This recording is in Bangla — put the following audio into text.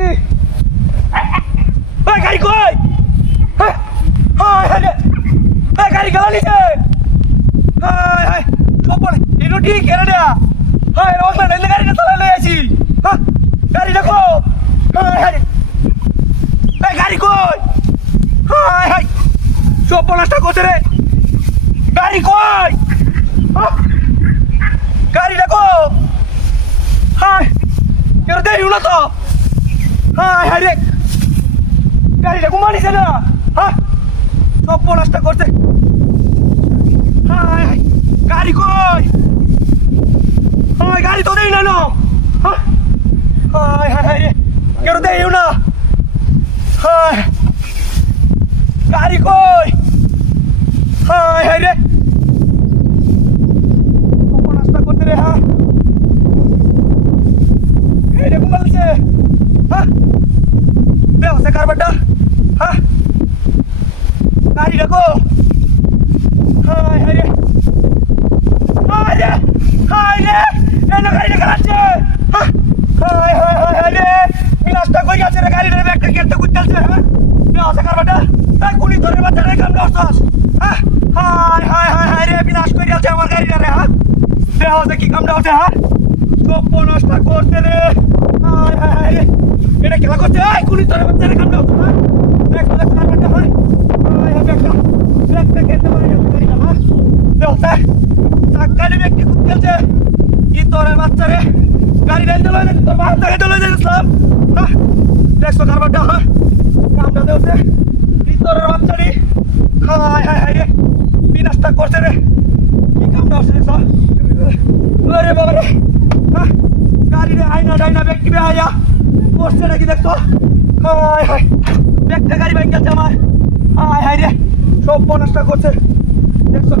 গেছি। গাড়ি কই? গাড়ি গেল নিচে। এনো ঠিক এরা গাড়িটা চালাই আছি। গাড়ি দেখো। গাড়ি কই? সব পলাশটা করছে রে। গাড়ি কই? গাড়ি দেখো। কেন দেরি না তো? রে গাড়িটা ঘুমানিছে না। সব পলাশটা করছে। গাড়ি কই? গাড়ি তো দেই না নো। রে কেন দেই না? গাড়ি কই? রে পলাশটা করতে রে। এটা ঘুমানিছে। ব্যবস্থা কারবারটা। গাড়ি দেখো। রে গাড়িটা খেলাচ্ছে। বিনাশটা কই আছে রে গাড়িটার ব্যাগটা গেটটা কুইতালছে। ব্যবস্থা কারবারটা। গুলি ধরে বাচ্চাটা কাম করছস। রে বিনাশ কই আছে আমার গাড়িটা রে। ব্যবস্থা কি কামটা হচ্ছে? সব নষ্ট করতে রে। এটা খেলা করছে। গুলি ধরে বাচ্চাটা কাম করছস। ব্যাগটা কারবারটা হয়। ব্যাগটা খেতে পারে গাড়িটা। ব্যবস্থা চাক্কালে ব্যক্তি কুইতালছে। কি তোরে বাচ্চা রে গাড়ি রাইতে লই না তোর বাপ থেকে লই যাইছিলাম। দেখছো কারবারটা। কামটা দেওছে কি তোরে বাচ্চা রে। রে বিনাশটা করছে রে। কি কামটা হচ্ছে দেখছো? আরে বাবা রে। গাড়ি রে আইনা ডাইনা ব্যক্তি বেহায়া করছে নাকি দেখছো? ব্যাগটা গাড়ি বাইক গেছে আমার। রে সব নষ্ট করছে দেখছো।